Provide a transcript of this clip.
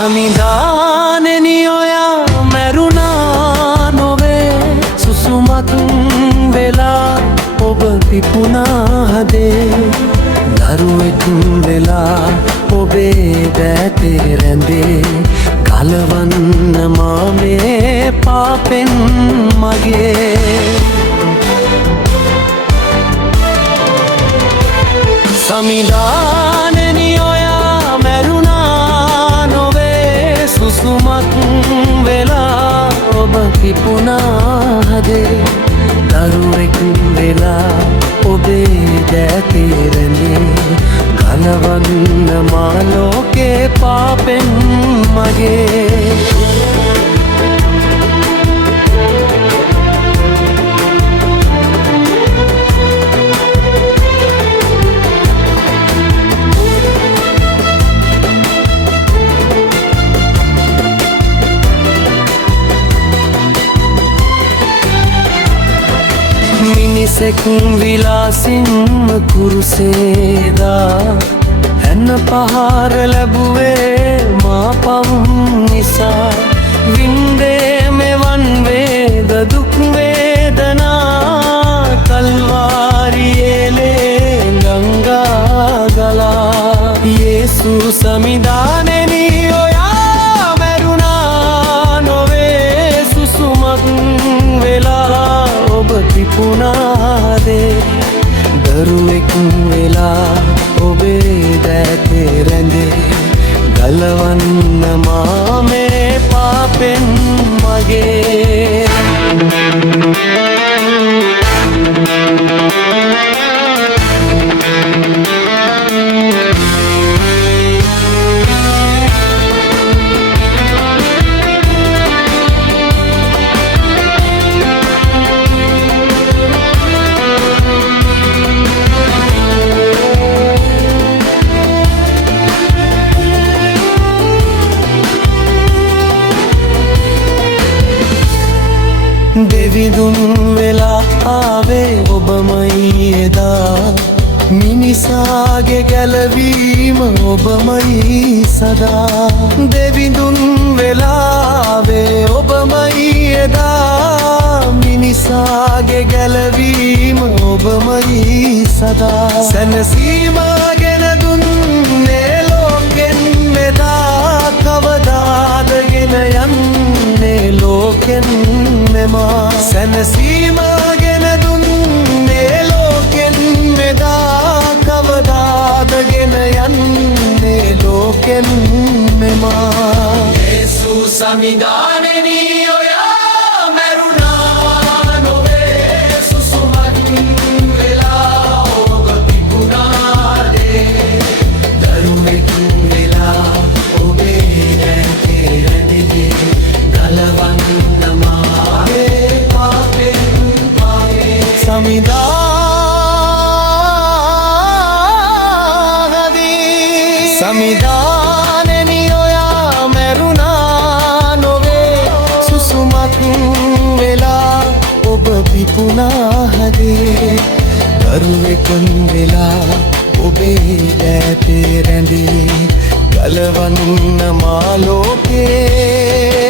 සමිදානෙනි ඔයා මැරුණා නොවේ සුසුමක් වෙලා ඔබ පිපුණා හදේ දරුවෙක් වෙලා ඔබේ දෑතේ රැඳේ ගලවන්න මා මේ පාපෙන් මගේ සමිදානෙනි ඔයා මැරුණා නොවේ සුසුමක් වෙලා ඔබ පිපුණා හදේ දරුවෙක් වෙලා ඔබේ දෑතේ රැඳේ ගලවන්න මා ලෝකේ පාපෙන් මගේ මිනිසෙක් විලාසින්ම කුරුසේදා හැන්න පහර ලැබුවේ මා පවුම් නිසා වින්දේ මෙවන් වේද දුක් වේදනා කල්වාරියේලේ ගංගා ගලා යේසු සමිදානෙනි ඔයා මැරුණා නොවේ සුසුමක් වෙලා ඔබ පිපුණාදේ දරුවෙක් වෙලා ඔබේ දෑතේ රැඳේ ගලවන්න මා මේ පාපෙන් මගේ දෙවිඳුන් වෙලා ආවේ ඔබමයි එදා මිනිසාගේ ගැලවීම ඔබමයි සදා දෙවිඳුන් වෙලා ආවේ ඔබමයි එදා මිනිසාගේ ගැලවීම ඔබමයි සදා සැනසීම ගෙන දුන්නේ ලෝකෙන් මෙදා කවදාද ගෙන යන්නේ ලෝකෙන් සැනසීම ගෙන දුන්නේ ලෝකෙන් මෙදා කවදාද ගෙන යන්නේ ලෝකෙන් මෙමා යේසු සමිදානෙනි ඔයා මැරුණා නොවේ සුසුමක් වෙලා ඔබ පිපුණාදේ දරුවෙක් වෙලා ඔබේ දෑතේ රැඳේ ගලවන්න මා සමිදානෙනි ඔයා මැරුණා නොවේ සුසුමක් වෙලා ඔබ පිපුණා හදේ දරුවෙක් වෙලා ඔබේ දෑතේ රැඳේ ගලවන්න මා ලෝකේ